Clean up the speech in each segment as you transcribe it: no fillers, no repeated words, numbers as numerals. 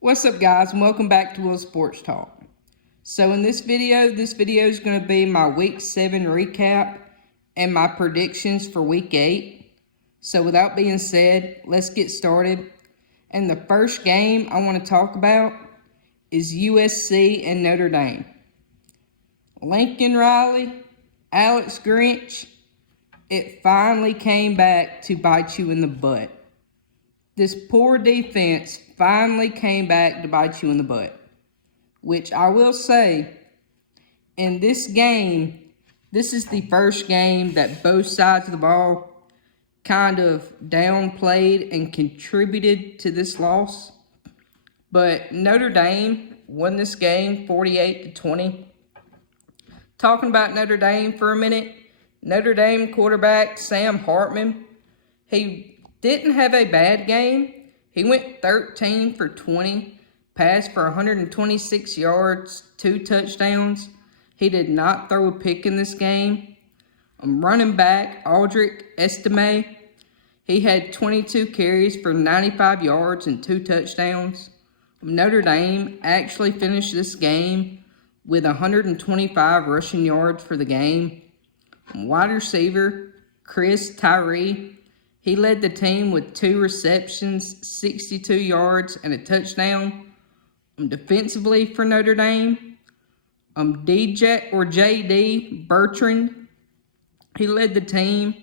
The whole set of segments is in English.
What's up, guys, and welcome back to Will Sports Talk. So in this video is going to be my Week 7 recap and my predictions for Week 8. So without being said, let's get started. And the first game I want to talk about is USC and Notre Dame. Lincoln Riley, Alex Grinch, it finally came back to bite you in the butt. This poor defense finally came back to bite you in the butt. Which I will say, in this game, this is the first game that both sides of the ball kind of downplayed and contributed to this loss. But Notre Dame won this game 48-20. Talking about Notre Dame for a minute, Notre Dame quarterback Sam Hartman, he didn't have a bad game. He went 13 for 20, passed for 126 yards, 2 touchdowns. He did not throw a pick in this game. Running back Audric Estime, he had 22 carries for 95 yards and 2 touchdowns. Notre Dame actually finished this game with 125 rushing yards for the game. Wide receiver Chris Tyree, he led the team with 2 receptions, 62 yards, and a touchdown. Defensively for Notre Dame, J.D. Bertrand, he led the team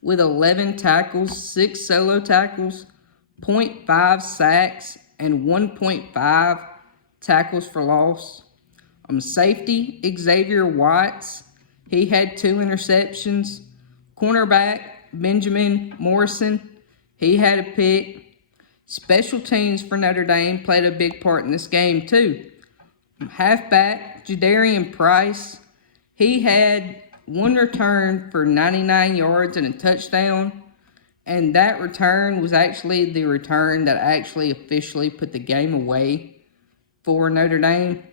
with 11 tackles, 6 solo tackles, 0.5 sacks, and 1.5 tackles for loss. Safety Xavier Watts, he had 2 interceptions. Cornerback Benjamin Morrison, he had a pick. Special teams for Notre Dame played a big part in this game too. Halfback Jadarian Price, he had 1 return for 99 yards and a touchdown. And that return was actually the return that actually officially put the game away for Notre Dame.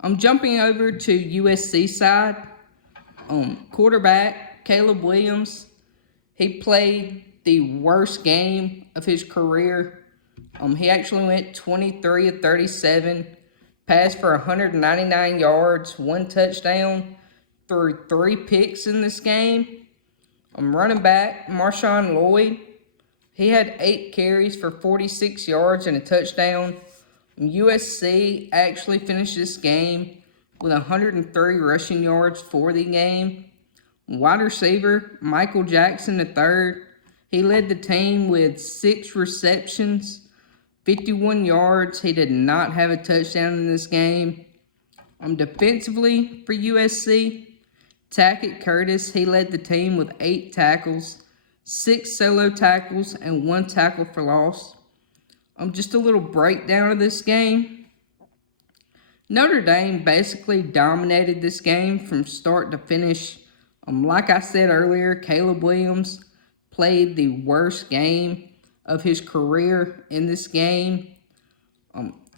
I'm jumping over to USC side. Quarterback Caleb Williams, he played the worst game of his career. He actually went 23 of 37, passed for 199 yards, 1 touchdown, threw 3 picks in this game. Running back Marshawn Lloyd, he had 8 carries for 46 yards and a touchdown. USC actually finished this game with 103 rushing yards for the game. Wide receiver Michael Jackson III, he led the team with 6 receptions, 51 yards. He did not have a touchdown in this game. Defensively for USC, Tackett Curtis, he led the team with 8 tackles, 6 solo tackles, and 1 tackle for loss. Just a little breakdown of this game. Notre Dame basically dominated this game from start to finish. Like I said earlier, Caleb Williams played the worst game of his career in this game.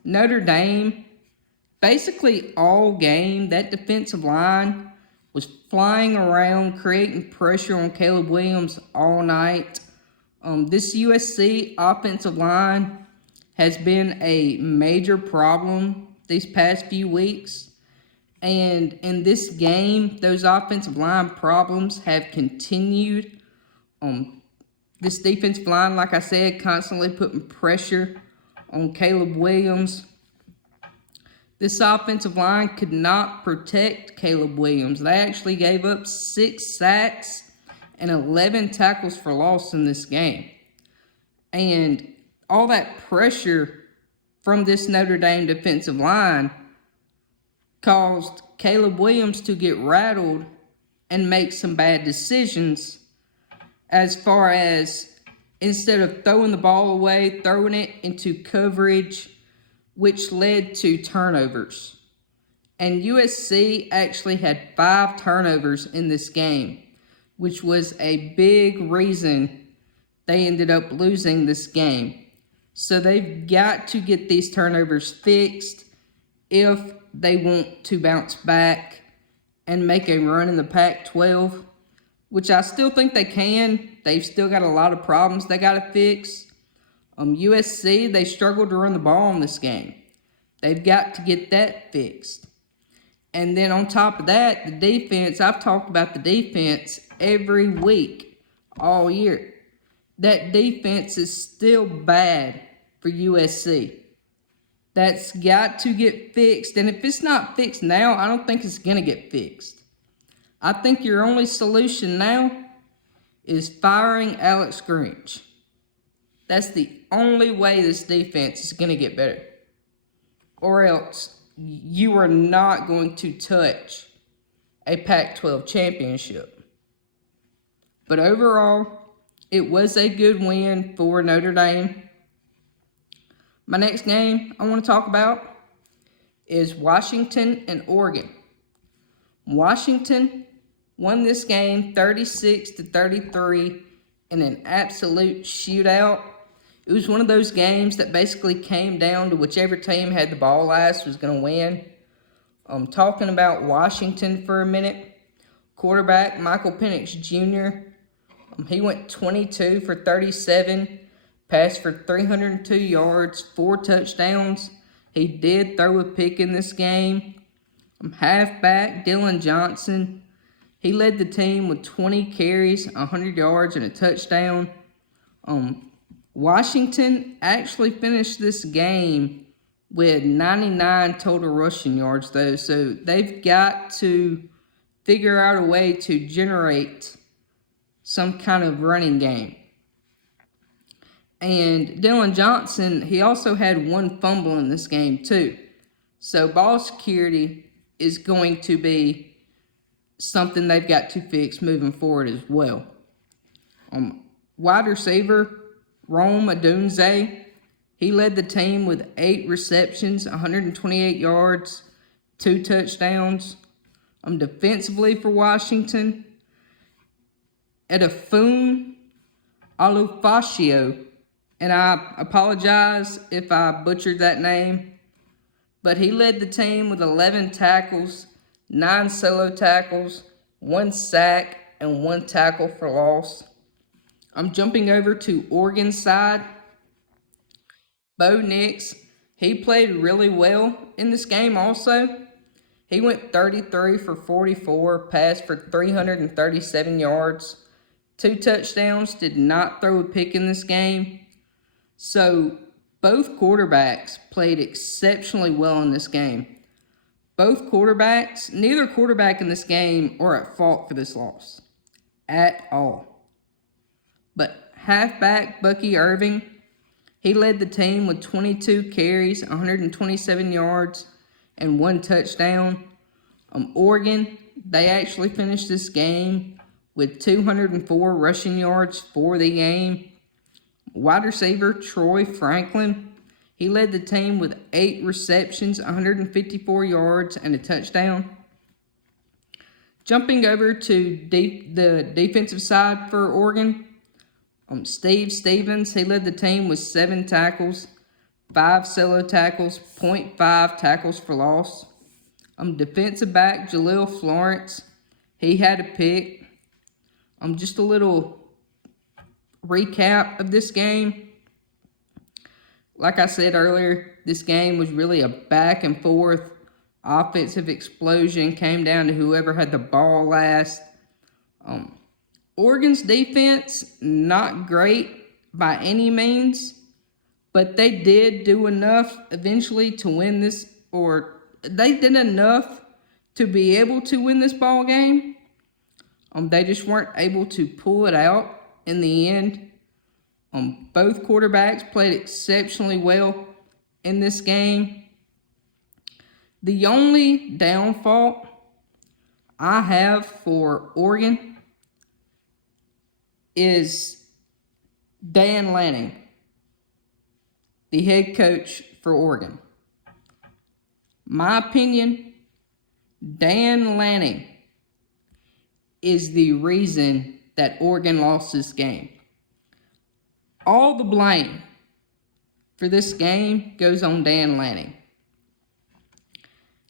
Notre Dame, basically all game, that defensive line was flying around, creating pressure on Caleb Williams all night. This USC offensive line has been a major problem these past few weeks. And in this game, those offensive line problems have continued. This defensive line, like I said, constantly putting pressure on Caleb Williams. This offensive line could not protect Caleb Williams. They actually gave up 6 sacks and 11 tackles for loss in this game. And all that pressure from this Notre Dame defensive line caused Caleb Williams to get rattled and make some bad decisions, as far as instead of throwing the ball away, throwing it into coverage, which led to turnovers. And USC actually had 5 turnovers in this game, which was a big reason they ended up losing this game. So they've got to get these turnovers fixed if they want to bounce back and make a run in the Pac-12, which I still think they can. They've still got a lot of problems they got to fix. USC, they struggled to run the ball in this game. They've got to get that fixed. And then on top of that, the defense, I've talked about the defense every week, all year. That defense is still bad for USC. That's got to get fixed. And if it's not fixed now, I don't think it's going to get fixed. I think your only solution now is firing Alex Grinch. That's the only way this defense is going to get better. Or else you are not going to touch a Pac-12 championship. But overall, it was a good win for Notre Dame. My next game I want to talk about is Washington and Oregon. Washington won this game 36-33 in an absolute shootout. It was one of those games that basically came down to whichever team had the ball last was going to win. Talking about Washington for a minute, quarterback Michael Penix Jr., he went 22 for 37, passed for 302 yards, 4 touchdowns. He did throw a pick in this game. Halfback Dylan Johnson, he led the team with 20 carries, 100 yards, and a touchdown. Washington actually finished this game with 99 total rushing yards, though, so they've got to figure out a way to generate some kind of running game. And Dylan Johnson, he also had 1 fumble in this game, too. So ball security is going to be something they've got to fix moving forward as well. Wide receiver Rome Odunze, he led the team with 8 receptions, 128 yards, 2 touchdowns. Defensively for Washington, Edafun Alufascio, and I apologize if I butchered that name, but he led the team with 11 tackles, 9 solo tackles, 1 sack, and 1 tackle for loss. I'm jumping over to Oregon's side. Bo Nix, he played really well in this game also. He went 33 for 44, passed for 337 yards, 2 touchdowns, did not throw a pick in this game. So both quarterbacks played exceptionally well in this game. Both quarterbacks, neither quarterback in this game are at fault for this loss at all. But halfback Bucky Irving, he led the team with 22 carries, 127 yards, and 1 touchdown. Oregon, they actually finished this game with 204 rushing yards for the game. Wide receiver Troy Franklin, he led the team with 8 receptions, 154 yards, and a touchdown. Jumping over to the defensive side for Oregon, Steve Stevens, he led the team with 7 tackles, 5 solo tackles, 0.5 tackles for loss. Defensive back Jaleel Florence, he had a pick. Just a little recap of this game. Like I said earlier, this game was really a back and forth offensive explosion. Came down to whoever had the ball last. Oregon's defense, not great by any means, but they did do enough eventually to win this, or they did enough to be able to win this ball game. They just weren't able to pull it out in the end. Both quarterbacks played exceptionally well in this game. The only downfall I have for Oregon is Dan Lanning, the head coach for Oregon. My opinion, Dan Lanning is the reason that Oregon lost this game. All the blame for this game goes on Dan Lanning.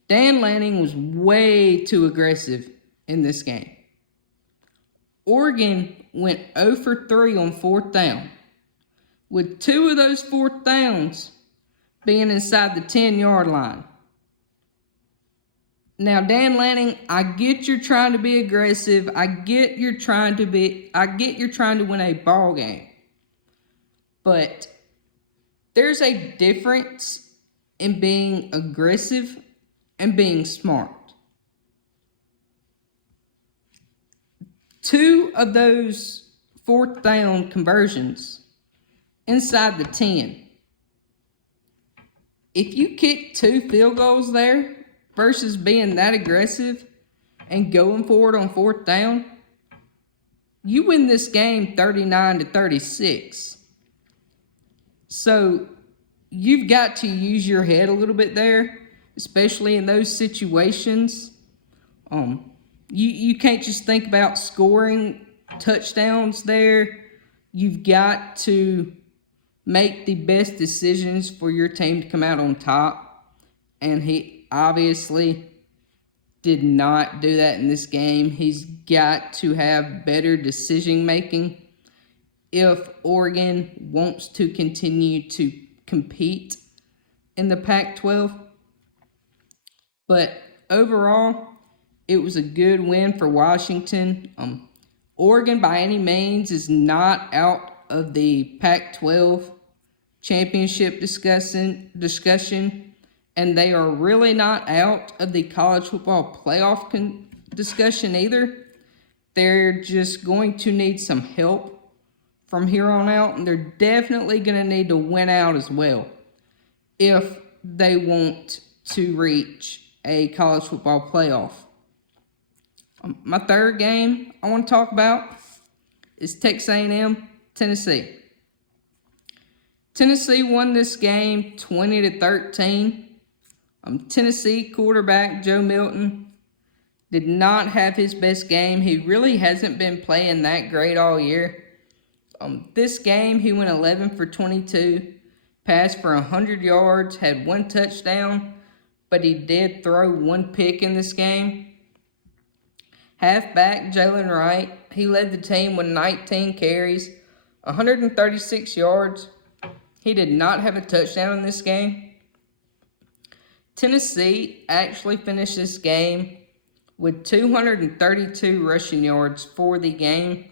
Dan Lanning was way too aggressive in this game. Oregon went 0 for 3 on 4th down. with 2 of those 4th downs being inside the 10-yard line. Now, Dan Lanning, I get you're trying to be aggressive. I get you're trying to win a ball game. But there's a difference in being aggressive and being smart. 2 of those 4th down conversions inside the 10. If you kick 2 field goals there versus being that aggressive and going for it on 4th down, you win this game 39-36. So you've got to use your head a little bit there, especially in those situations. You can't just think about scoring touchdowns there. You've got to make the best decisions for your team to come out on top. And he obviously did not do that in this game. He's got to have better decision making if Oregon wants to continue to compete in the Pac-12. But overall, it was a good win for Washington. Oregon, by any means, is not out of the Pac-12 championship discussion, and they are really not out of the college football playoff discussion either. They're just going to need some help from here on out, and they're definitely going to need to win out as well if they want to reach a college football playoff. My third game I want to talk about is Texas A&M, Tennessee. Tennessee won this game 20-13. Tennessee quarterback Joe Milton did not have his best game. He really hasn't been playing that great all year. This game, he went 11 for 22, passed for 100 yards, had 1 touchdown, but he did throw 1 pick in this game. Halfback Jalen Wright, he led the team with 19 carries, 136 yards. He did not have a touchdown in this game. Tennessee actually finished this game with 232 rushing yards for the game.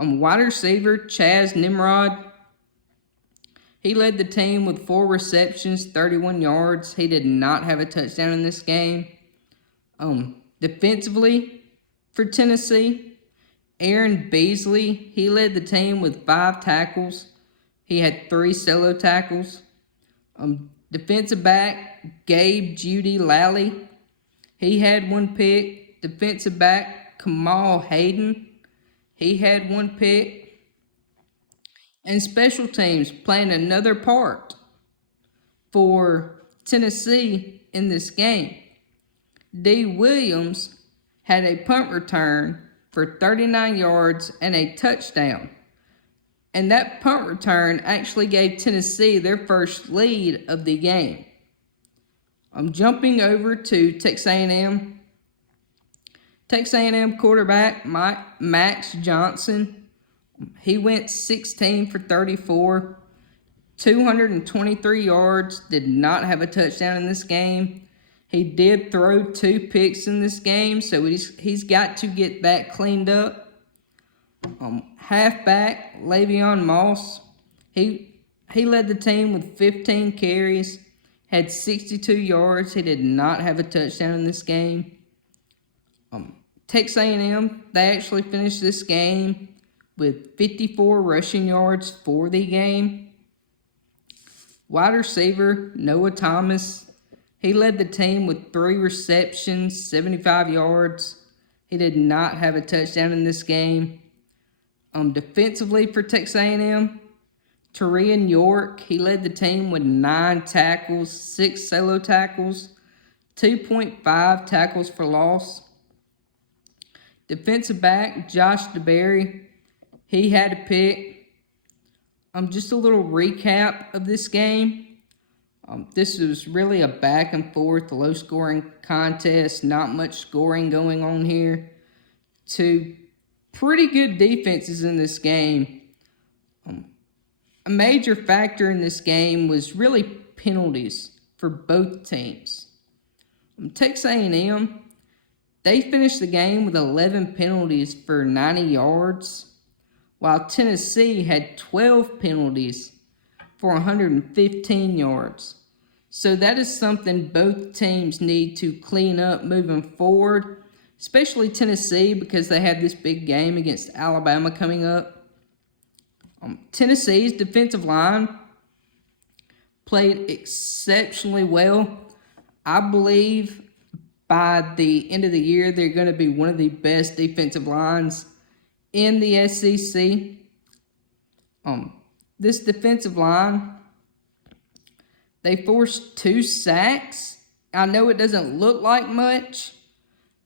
Wide receiver Chaz Nimrod, he led the team with 4 receptions, 31 yards. He did not have a touchdown in this game. Defensively for Tennessee, Aaron Beasley, he led the team with 5 tackles. He had 3 solo tackles. Defensive back Gabe Judy Lally, he had 1 pick. Defensive back Kamal Hayden, he had 1 pick. And special teams playing another part for Tennessee in this game. D. Williams had a punt return for 39 yards and a touchdown. And that punt return actually gave Tennessee their first lead of the game. I'm jumping over to Texas A&M. Texas A&M quarterback Max Johnson, he went 16 for 34, 223 yards, did not have a touchdown in this game. He did throw 2 picks in this game, so he's got to get that cleaned up. Halfback Le'Veon Moss, he led the team with 15 carries, had 62 yards. He did not have a touchdown in this game. Texas A&M, they actually finished this game with 54 rushing yards for the game. Wide receiver Noah Thomas, he led the team with 3 receptions, 75 yards. He did not have a touchdown in this game. Defensively for Texas A&M, Terian York, he led the team with 9 tackles, 6 solo tackles, 2.5 tackles for loss. Defensive back Josh DeBerry, he had a pick. Just a little recap of this game. This was really a back and forth, low scoring contest, not much scoring going on here. 2 pretty good defenses in this game. a major factor in this game was really penalties for both teams. Texas A&M, they finished the game with 11 penalties for 90 yards, while Tennessee had 12 penalties for 115 yards. So that is something both teams need to clean up moving forward, especially Tennessee because they have this big game against Alabama coming up. Tennessee's defensive line played exceptionally well. I believe by the end of the year, they're going to be one of the best defensive lines in the SEC. This defensive line, they forced 2 sacks. I know it doesn't look like much,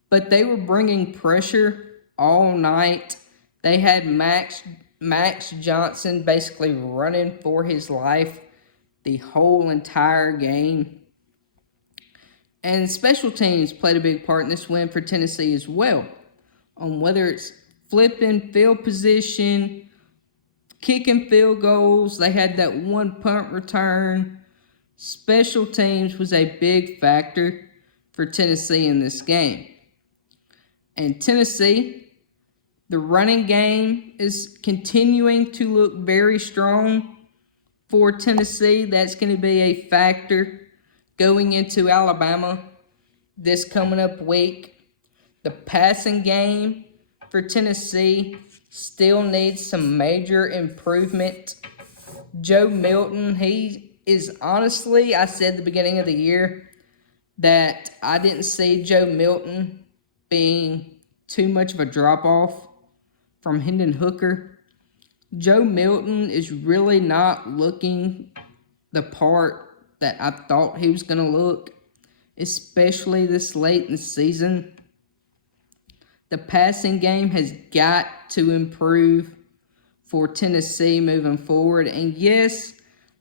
but they were bringing pressure all night. They had Max Johnson basically running for his life the whole entire game. And special teams played a big part in this win for Tennessee as well. Whether it's flipping field position, kicking field goals, they had that one punt return. Special teams was a big factor for Tennessee in this game. And Tennessee, the running game is continuing to look very strong for Tennessee. That's going to be a factor going into Alabama this coming up week. The passing game for Tennessee still needs some major improvement. Joe Milton, he is honestly, I said at the beginning of the year that I didn't see Joe Milton being too much of a drop-off from Hendon Hooker. Joe Milton is really not looking the part that I thought he was going to look, especially this late in the season. The passing game has got to improve for Tennessee moving forward. And yes,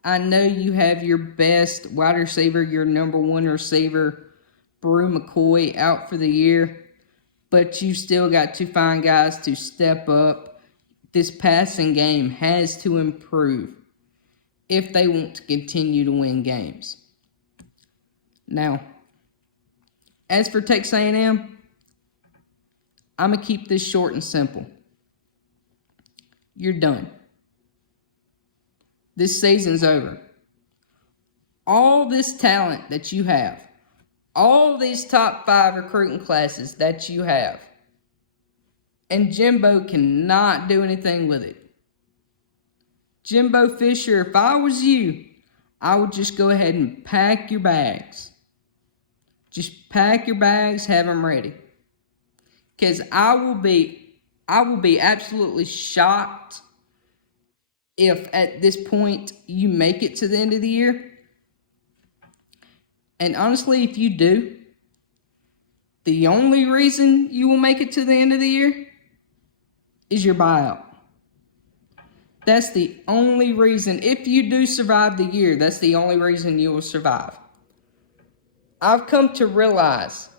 I know you have your best wide receiver, your number 1 receiver, Bru McCoy, out for the year, but you still got to find guys to step up. This passing game has to improve if they want to continue to win games. Now, as for Texas A&M, I'm going to keep this short and simple. You're done. This season's over. All this talent that you have, all these top 5 recruiting classes that you have, and Jimbo cannot do anything with it. Jimbo Fisher, if I was you, I would just go ahead and pack your bags. Just pack your bags, have them ready. Because I will be absolutely shocked if at this point you make it to the end of the year. And honestly, if you do, the only reason you will make it to the end of the year is your buyout. That's the only reason. If you do survive the year, that's the only reason you will survive. I've come to realize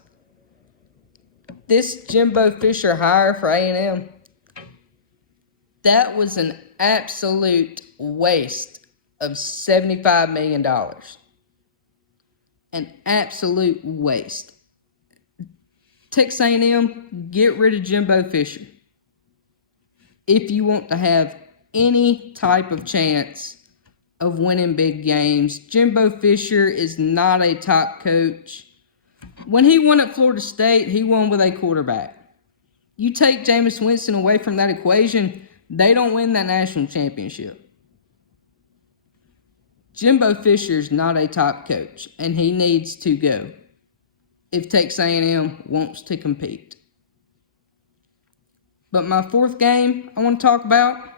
this Jimbo Fisher hire for A&M, that was an absolute waste of $75 million. An absolute waste. Texas A&M, get rid of Jimbo Fisher if you want to have any type of chance of winning big games. Jimbo Fisher is not a top coach. When he won at Florida State, he won with a quarterback. You take Jameis Winston away from that equation, they don't win that national championship. Jimbo Fisher's not a top coach, and he needs to go if Texas A&M wants to compete. But my 4th game I want to talk about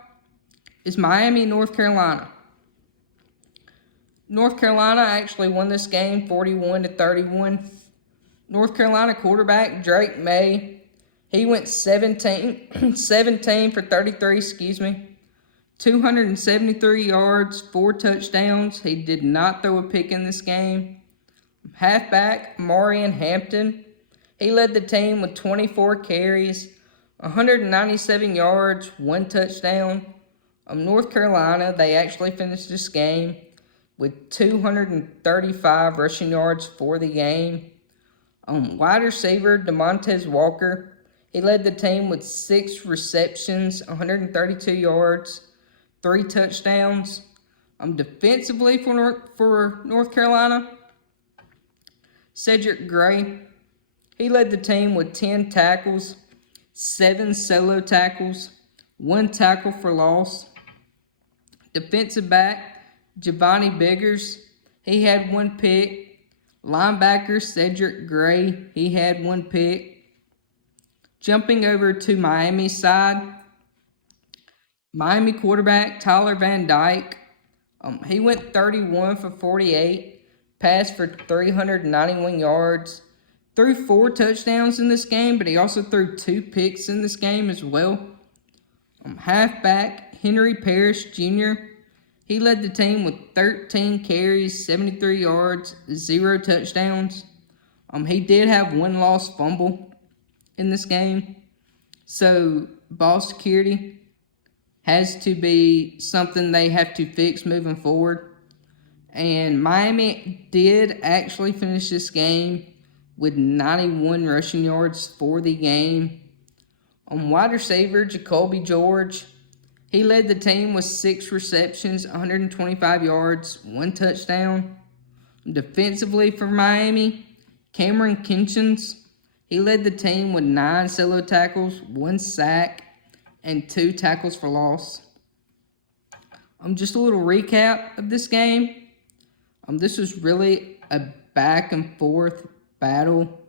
is Miami, North Carolina. North Carolina actually won this game 41-31. North Carolina quarterback Drake May, he went 17 for 33, 273 yards, 4 touchdowns. He did not throw a pick in this game. Halfback Marion Hampton, he led the team with 24 carries, 197 yards, 1 touchdown. North Carolina, they actually finished this game with 235 rushing yards for the game. Wide receiver DeMontez Walker, he led the team with 6 receptions, 132 yards, 3 touchdowns. Defensively for North Carolina, Cedric Gray, he led the team with 10 tackles, 7 solo tackles, 1 tackle for loss. Defensive back, Giovanni Biggers, he had 1 pick. Linebacker, Cedric Gray, he had 1 pick. Jumping over to Miami's side, Miami quarterback, Tyler Van Dyke, he went 31 for 48, passed for 391 yards, threw 4 touchdowns in this game, but he also threw 2 picks in this game as well. Halfback, Henry Parrish Jr., he led the team with 13 carries, 73 yards, 0 touchdowns. He did have 1 lost fumble in this game. So ball security has to be something they have to fix moving forward. And Miami did actually finish this game with 91 rushing yards for the game. Wide receiver, Jacoby George, he led the team with 6 receptions, 125 yards, 1 touchdown. Defensively for Miami, Cameron Kinchens, he led the team with 9 solo tackles, 1 sack, and 2 tackles for loss. Just a little recap of this game. This was really a back and forth battle.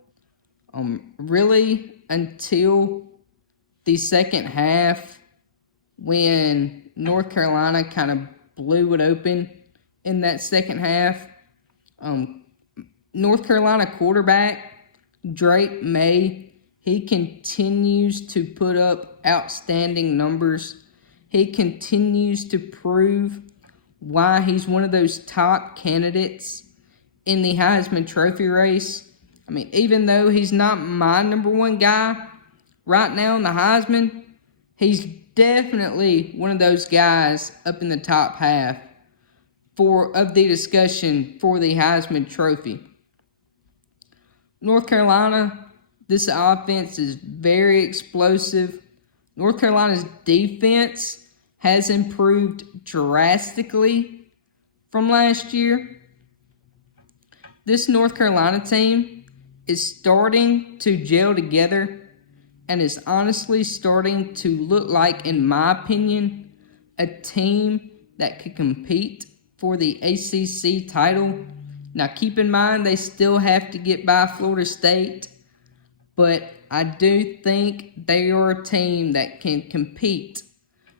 Really until the second half, when North Carolina kind of blew it open in that second half. North Carolina quarterback Drake May, he continues to put up outstanding numbers. He continues to prove why he's one of those top candidates in the Heisman Trophy race. I mean, even though he's not my number 1 guy right now in the Heisman, he's definitely one of those guys up in the top half of the discussion for the Heisman Trophy. North Carolina, this offense is very explosive. North Carolina's defense has improved drastically from last year. This North Carolina team is starting to gel together and is honestly starting to look like, in my opinion, a team that could compete for the ACC title. Now, keep in mind, they still have to get by Florida State, but I do think they are a team that can compete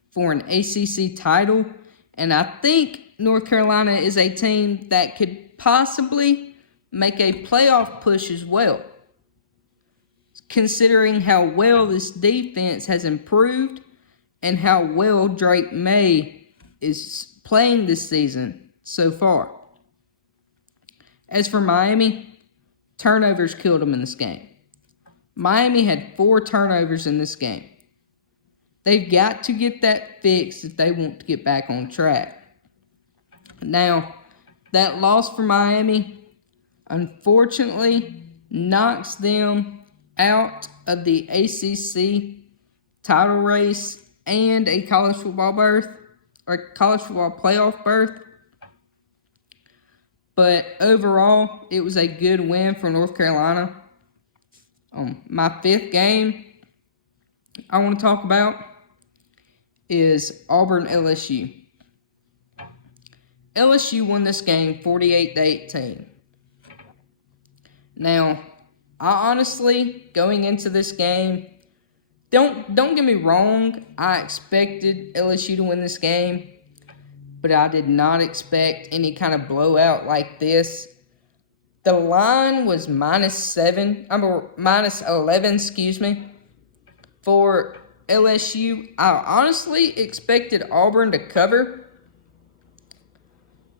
for an ACC title, and I think North Carolina is a team that could possibly make a playoff push as well, considering how well this defense has improved and how well Drake May is playing this season so far. As for Miami, turnovers killed them in this game. Miami had 4 turnovers in this game. They've got to get that fixed if they want to get back on track. Now, that loss for Miami, unfortunately, knocks them out of the ACC title race and a college football berth, or college football playoff berth. But overall, it was a good win for North Carolina. My 5th game I want to talk about is Auburn LSU. LSU won this game 48-18. Now, I honestly, going into this game, don't get me wrong, I expected LSU to win this game, but I did not expect any kind of blowout like this. The line was minus 11, for LSU. I honestly expected Auburn to cover,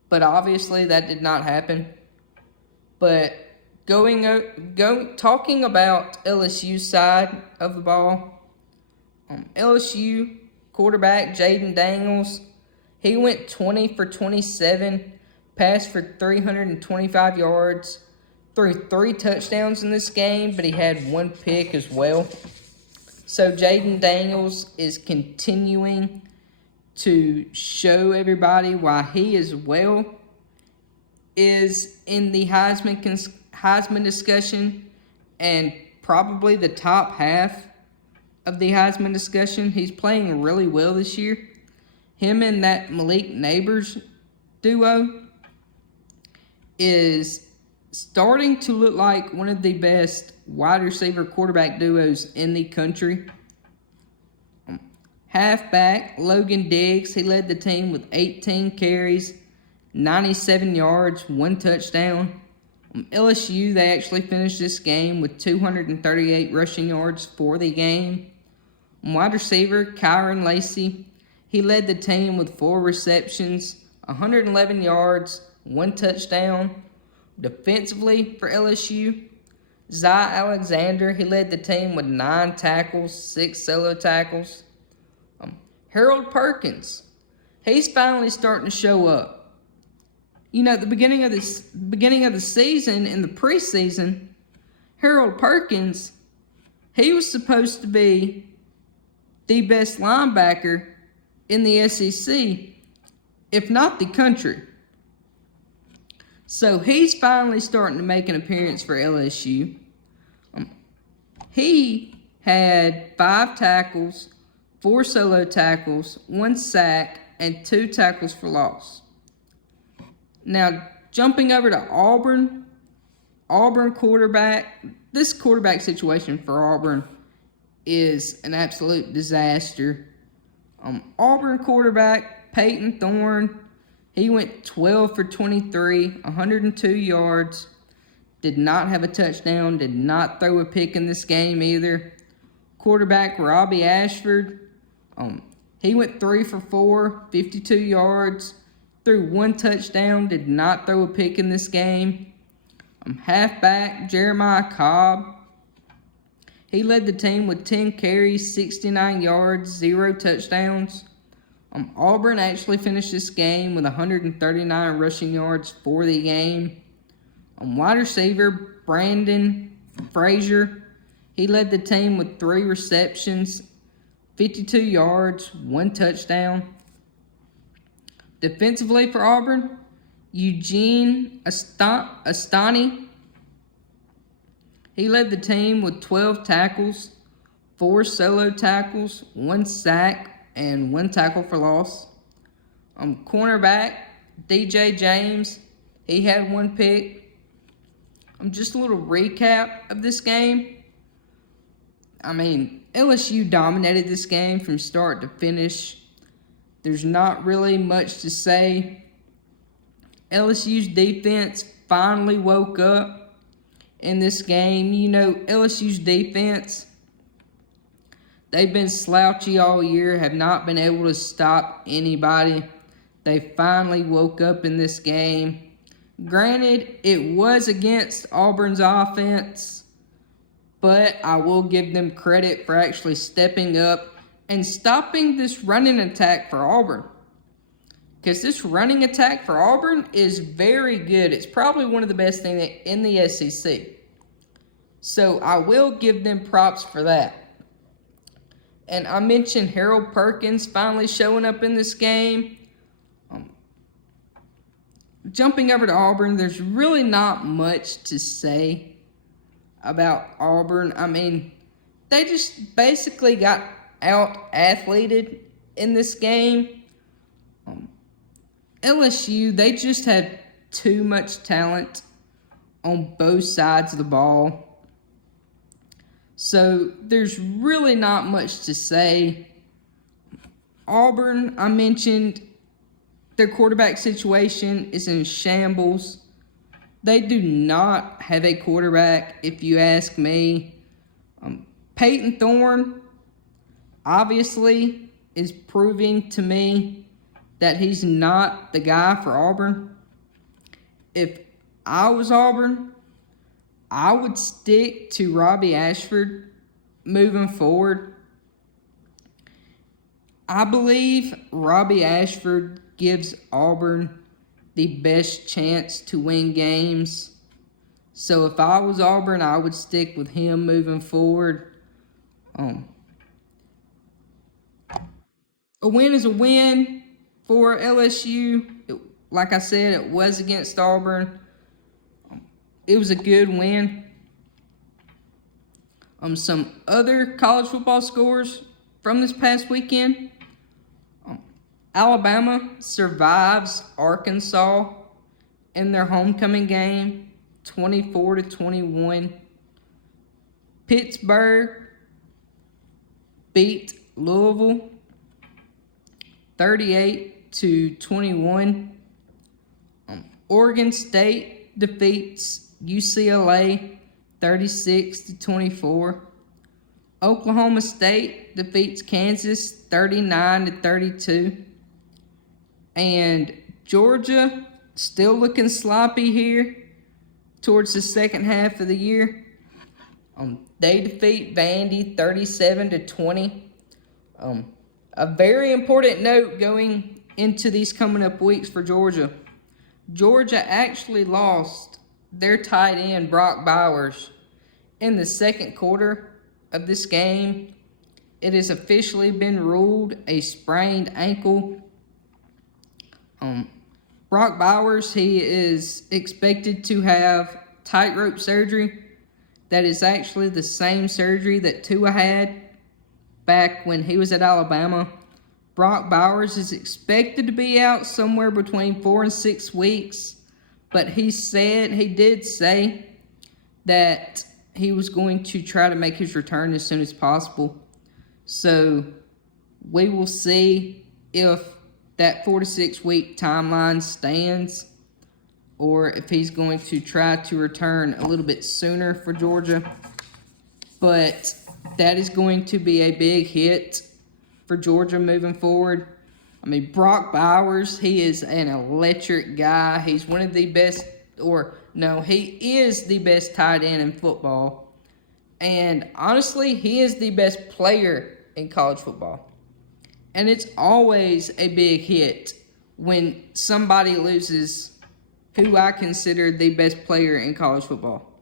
but obviously that did not happen. But talking about LSU's side of the ball, LSU quarterback, Jaden Daniels, he went 20 for 27, passed for 325 yards, threw 3 touchdowns in this game, but he had 1 pick as well. So Jaden Daniels is continuing to show everybody why he as well is in the Heisman discussion and probably the top half of the Heisman discussion. He's playing really well this year. Him and that Malik Neighbors duo is starting to look like one of the best wide receiver quarterback duos in the country. Halfback, Logan Diggs, he led the team with 18 carries, 97 yards, 1 touchdown. LSU, they actually finished this game with 238 rushing yards for the game. Wide receiver, Kyron Lacy, he led the team with 4 receptions, 111 yards, 1 touchdown. Defensively for LSU, Zy Alexander, he led the team with 9 tackles, 6 solo tackles. Harold Perkins, he's finally starting to show up. You know, at the beginning of the season, in the preseason, Harold Perkins, he was supposed to be the best linebacker in the SEC, if not the country. So he's finally starting to make an appearance for LSU. He had 5 tackles, 4 solo tackles, 1 sack, and 2 tackles for loss. Now, jumping over to Auburn quarterback, this quarterback situation for Auburn is an absolute disaster. Auburn quarterback, Peyton Thorne, he went 12 for 23, 102 yards, did not have a touchdown, did not throw a pick in this game either. Quarterback, Robbie Ashford, he went 3 for 4, 52 yards, threw 1 touchdown, did not throw a pick in this game. Halfback, Jeremiah Cobb, he led the team with 10 carries, 69 yards, 0 touchdowns. Auburn actually finished this game with 139 rushing yards for the game. Wide receiver, Brandon Frazier, he led the team with 3 receptions, 52 yards, 1 touchdown. Defensively for Auburn, Eugene Astani, he led the team with 12 tackles, 4 solo tackles, 1 sack, and 1 tackle for loss. Cornerback, DJ James, he had 1 pick. Just a little recap of this game. I mean, LSU dominated this game from start to finish. There's not really much to say. LSU's defense finally woke up in this game. You know, LSU's defense, they've been slouchy all year, have not been able to stop anybody. They finally woke up in this game. Granted, it was against Auburn's offense, but I will give them credit for actually stepping up and stopping this running attack for Auburn. Because this running attack for Auburn is very good. It's probably one of the best things in the SEC. So I will give them props for that. And I mentioned Harold Perkins finally showing up in this game. Jumping over to Auburn, there's really not much to say about Auburn. I mean, they just basically got out-athleted in this game. LSU, they just had too much talent on both sides of the ball. So there's really not much to say. Auburn, I mentioned, their quarterback situation is in shambles. They do not have a quarterback, if you ask me. Peyton Thorne, obviously, is proving to me that he's not the guy for Auburn. If I was Auburn, I would stick to Robbie Ashford moving forward. I believe Robbie Ashford gives Auburn the best chance to win games. So if I was Auburn, I would stick with him moving forward. A win is a win for LSU. Like I said, it was against Auburn. It was a good win. Some other college football scores from this past weekend. Alabama survives Arkansas in their homecoming game, 24-21. Pittsburgh beat Louisville, 38-21. Oregon State defeats UCLA, 36-24. Oklahoma State defeats Kansas, 39-32. And Georgia still looking sloppy here towards the second half of the year. They defeat Vandy, 37-20. A very important note going into these coming up weeks for Georgia. Georgia actually lost their tight end, Brock Bowers, in the second quarter of this game. It has officially been ruled a sprained ankle. Brock Bowers, he is expected to have tightrope surgery. That is actually the same surgery that Tua had back when he was at Alabama. Brock Bowers is expected to be out somewhere between 4 and 6 weeks, but he did say that he was going to try to make his return as soon as possible. So we will see if that 4 to 6 week timeline stands, or if he's going to try to return a little bit sooner for Georgia. But that is going to be a big hit for Georgia moving forward. I mean, Brock Bowers, he is an electric guy. He's one of the best, he is the best tight end in football. And honestly, he is the best player in college football. And it's always a big hit when somebody loses who I consider the best player in college football.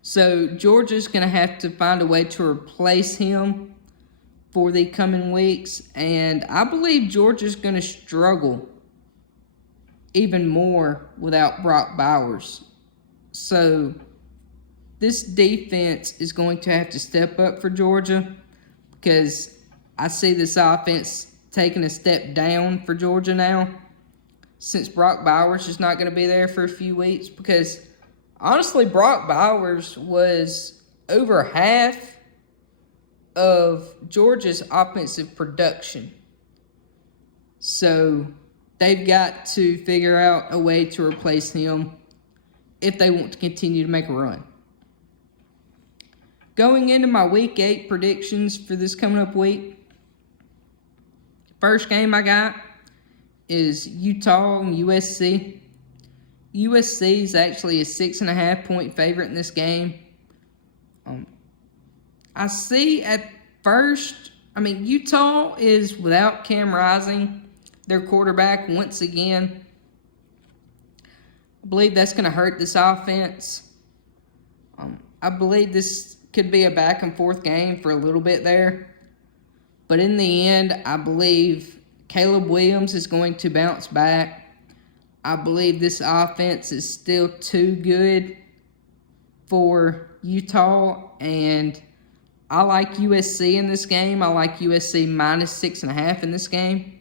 So Georgia's going to have to find a way to replace him for the coming weeks. And I believe Georgia's going to struggle even more without Brock Bowers. So this defense is going to have to step up for Georgia, because I see this offense taking a step down for Georgia now, since Brock Bowers is not going to be there for a few weeks. Because honestly, Brock Bowers was over half of Georgia's offensive production. So they've got to figure out a way to replace him if they want to continue to make a run. Going into my Week 8 predictions for this coming up week, first game I got is Utah and USC. USC is actually a 6.5 point favorite in this game. I see at first, Utah is without Cam Rising, their quarterback, once again. I believe that's going to hurt this offense. I believe this could be a back and forth game for a little bit there. But in the end, I believe Caleb Williams is going to bounce back. I believe this offense is still too good for Utah, and I like USC in this game. I like USC minus 6.5 in this game.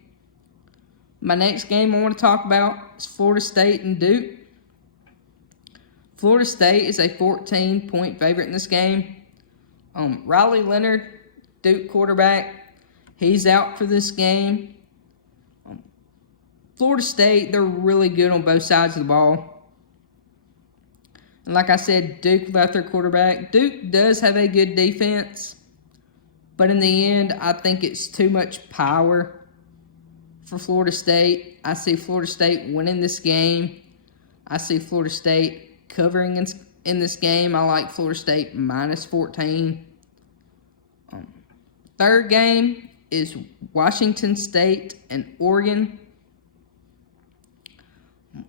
My next game I want to talk about is Florida State and Duke. Florida State is a 14-point favorite in this game. Riley Leonard, Duke quarterback, he's out for this game. Florida State, they're really good on both sides of the ball. And like I said, Duke without their quarterback. Duke does have a good defense, but in the end, I think it's too much power for Florida State. I see Florida State winning this game. I see Florida State covering in this game. I like Florida State minus 14. Third game is Washington State and Oregon.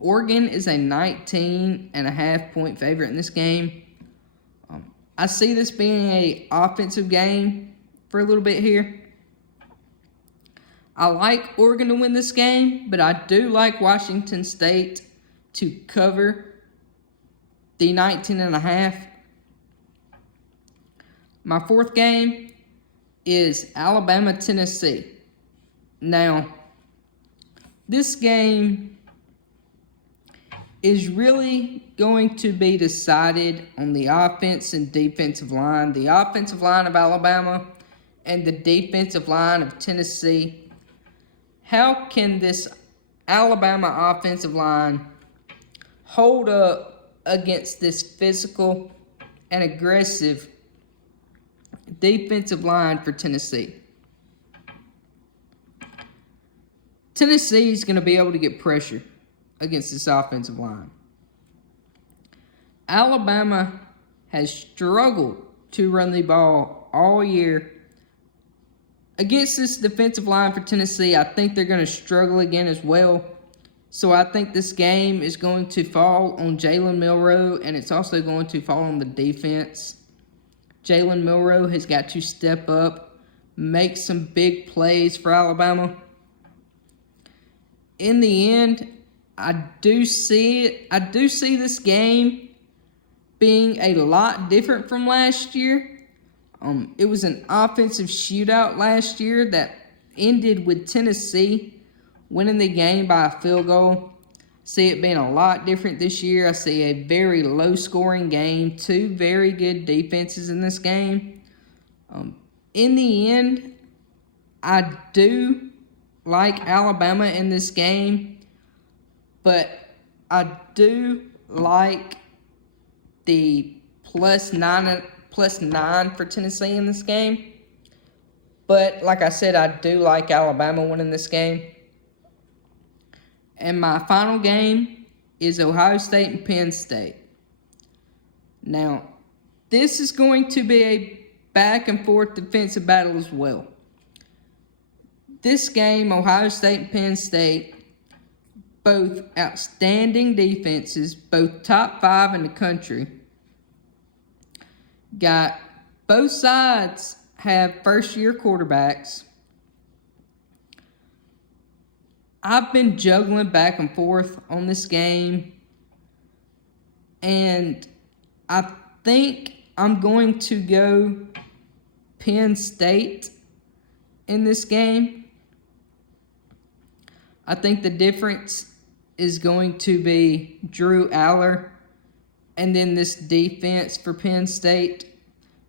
Oregon is a 19.5 point favorite in this game. I see this being an offensive game for a little bit here. I like Oregon to win this game, but I do like Washington State to cover the 19.5. My fourth game is Alabama, Tennessee. Now, this game is really going to be decided on the offense and defensive line. The offensive line of Alabama and the defensive line of Tennessee. How can this Alabama offensive line hold up against this physical and aggressive defensive line for Tennessee? Tennessee is going to be able to get pressure against this offensive line. Alabama has struggled to run the ball all year. Against this defensive line for Tennessee, I think they're going to struggle again as well. So I think this game is going to fall on Jalen Milroe, and it's also going to fall on the defense. Jalen Milroe has got to step up, make some big plays for Alabama. In the end, I do see this game being a lot different from last year. It was an offensive shootout last year that ended with Tennessee winning the game by a field goal. See it being a lot different this year. I see a very low-scoring game, two very good defenses in this game. In the end, I do like Alabama in this game, but I do like the plus nine for Tennessee in this game. But like I said, I do like Alabama winning this game. And my final game is Ohio State and Penn State. Now, this is going to be a back and forth defensive battle as well. This game, Ohio State and Penn State, both outstanding defenses, both top 5 in the country. Got both sides have first-year quarterbacks. I've been juggling back and forth on this game, and I think I'm going to go Penn State in this game. I think the difference is going to be Drew Aller and then this defense for Penn State.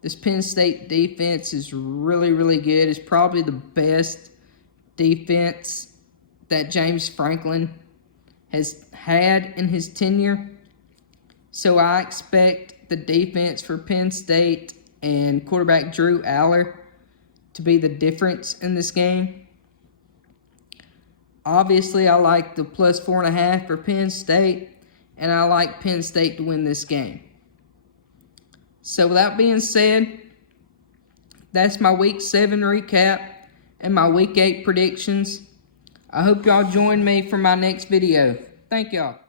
This Penn State defense is really, really good. It's probably the best defense that James Franklin has had in his tenure. So I expect the defense for Penn State and quarterback Drew Aller to be the difference in this game. Obviously, I like the plus 4.5 for Penn State, and I like Penn State to win this game. So with that being said, that's my Week 7 recap and my Week 8 predictions. I hope y'all join me for my next video. Thank y'all.